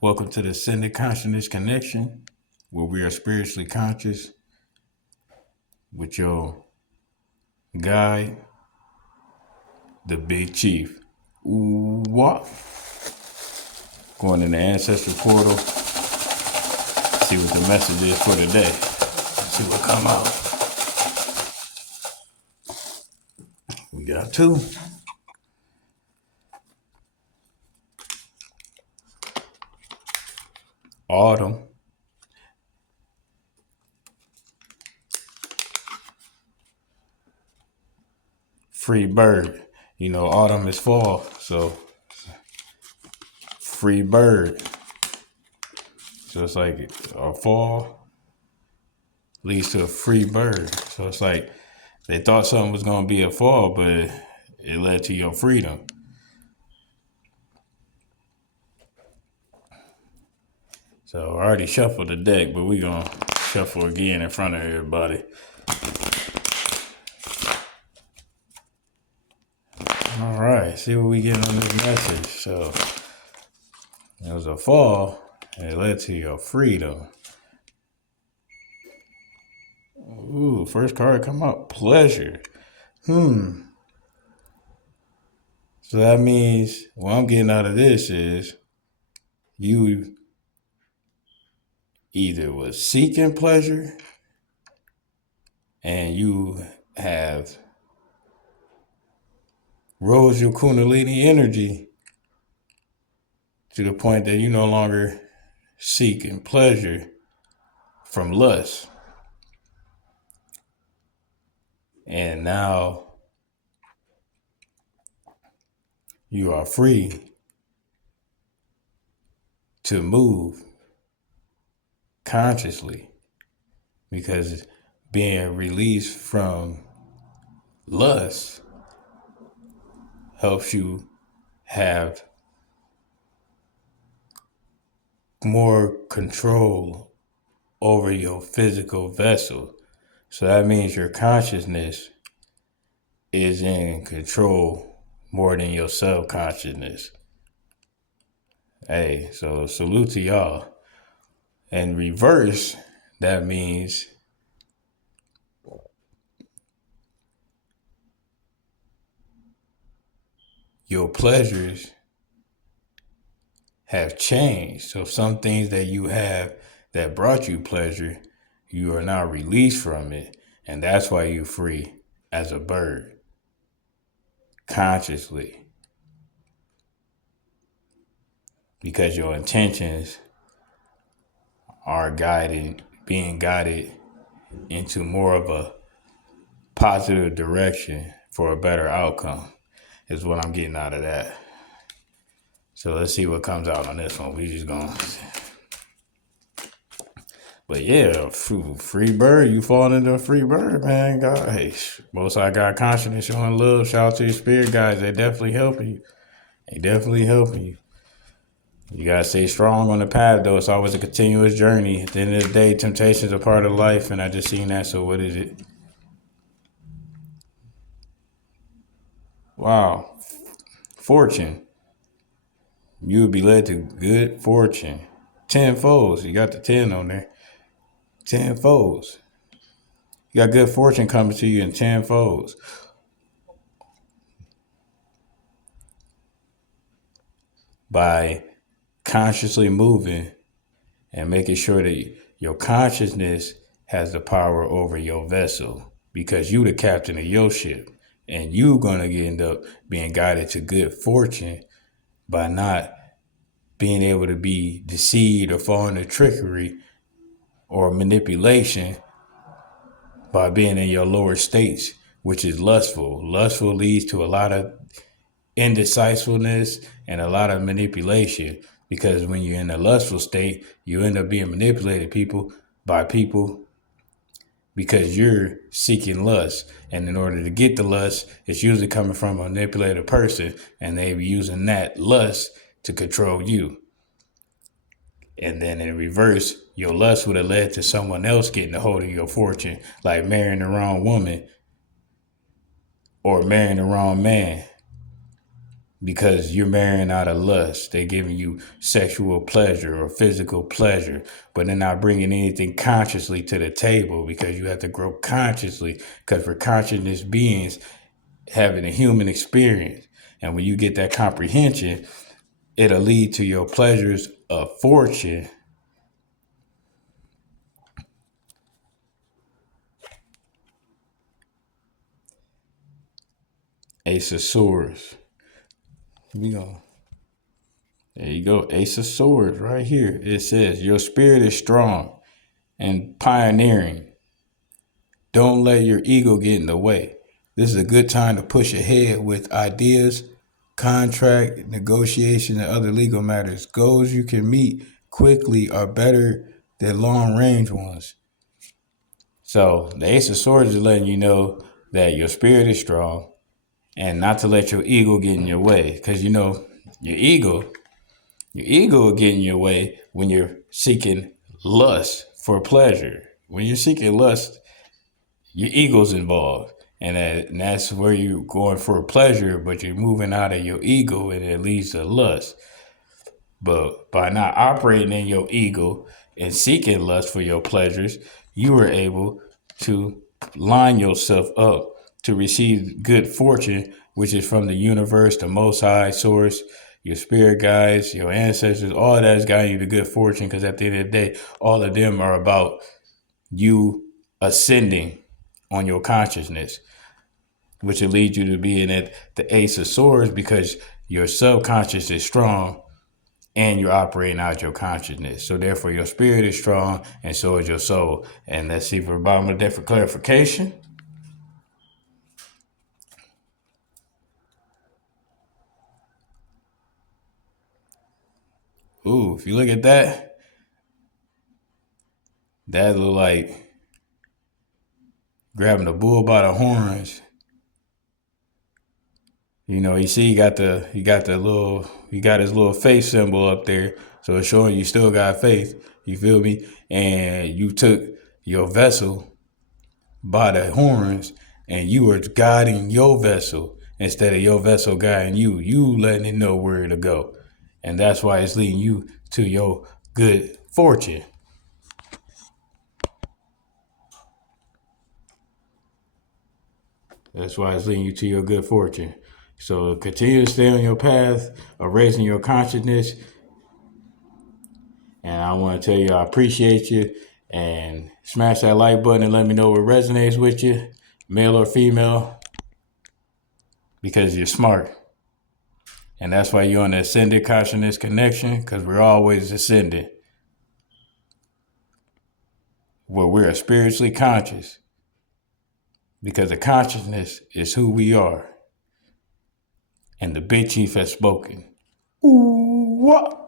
Welcome to the Ascended Consciousness Connection, where we are spiritually conscious with your guide, the Big Chief. Ooh, what? Going in the Ancestral Portal, see what the message is for today. See what come out. We got two. Autumn. Free bird. You know, autumn is fall, so free bird. So it's like a fall leads to a free bird. So it's like they thought something was going to be a fall, but it led to your freedom. So I already shuffled the deck, but we're going to shuffle again in front of everybody. All right, see what we get on this message. So it was a fall, and it led to your freedom. Ooh, first card come up, pleasure. So that means what I'm getting out of this is you either was seeking pleasure and you have rose your Kundalini energy to the point that you no longer seeking pleasure from lust. And now you are free to move consciously because being released from lust helps you have more control over your physical vessel. So that means your consciousness is in control more than your subconsciousness. Hey, so salute to y'all. In reverse, that means your pleasures have changed. So some things that you have that brought you pleasure, you are now released from it. And that's why you're free as a bird, consciously. Because your intentions are being guided into more of a positive direction for a better outcome is what I'm getting out of that. So let's see what comes out on this one. We just gonna, but yeah, free bird. You fall into a free bird, man. God, hey, most I got consciousness, showing love. Shout out to your spirit guys. They definitely helping you. You gotta stay strong on the path, though. It's always a continuous journey. At the end of the day, temptation's a part of life, and I just seen that. So what is it? Wow, fortune. You would be led to good fortune. 10 folds. You got the 10 on there. 10 folds. You got good fortune coming to you in 10 folds. By consciously moving and making sure that your consciousness has the power over your vessel, because you the captain of your ship, and you gonna end up being guided to good fortune by not being able to be deceived or fall into trickery or manipulation by being in your lower states, which is lustful. Lustful leads to a lot of indecisiveness and a lot of manipulation, because when you're in a lustful state, you end up being manipulated by people because you're seeking lust. And in order to get the lust, it's usually coming from a manipulated person, and they be using that lust to control you. And then in reverse, your lust would have led to someone else getting a hold of your fortune, like marrying the wrong woman or marrying the wrong man. because you're marrying out of lust. They're giving you sexual pleasure or physical pleasure, but they're not bringing anything consciously to the table because you have to grow consciously because we're consciousness beings having a human experience. And when you get that comprehension, it'll lead to your pleasures of fortune. Ace of Swords. We go. There you go. Ace of Swords right here. It says your spirit is strong and pioneering. Don't let your ego get in the way. This is a good time to push ahead with ideas, contract, negotiation, and other legal matters. Goals you can meet quickly are better than long range ones. So the Ace of Swords is letting you know that your spirit is strong and not to let your ego get in your way. Because your ego will get in your way when you're seeking lust for pleasure. When you're seeking lust, your ego's involved. And that's where you're going for pleasure, but you're moving out of your ego and it leads to lust. But by not operating in your ego and seeking lust for your pleasures, you were able to line yourself up to receive good fortune, which is from the universe, the most high source, your spirit guides, your ancestors, all that is guiding you to good fortune. Because at the end of the day, all of them are about you ascending on your consciousness, which will lead you to being at the Ace of Swords because your subconscious is strong and you're operating out your consciousness. So therefore your spirit is strong and so is your soul. And let's see for the bottom of the deck for clarification. Ooh, if you look at that, that look like grabbing the bull by the horns. You see he got his little faith symbol up there. So it's showing you still got faith. You feel me? And you took your vessel by the horns and you were guiding your vessel instead of your vessel guiding you letting it know where to go. And that's why it's leading you to your good fortune. That's why it's leading you to your good fortune. So continue to stay on your path of raising your consciousness. And I want to tell you I appreciate you. And smash that like button and let me know what resonates with you, male or female, because you're smart. And that's why you're on the ascended consciousness connection, because we're always ascending. Where we're spiritually conscious. Because the consciousness is who we are. And the big chief has spoken. Ooh, what?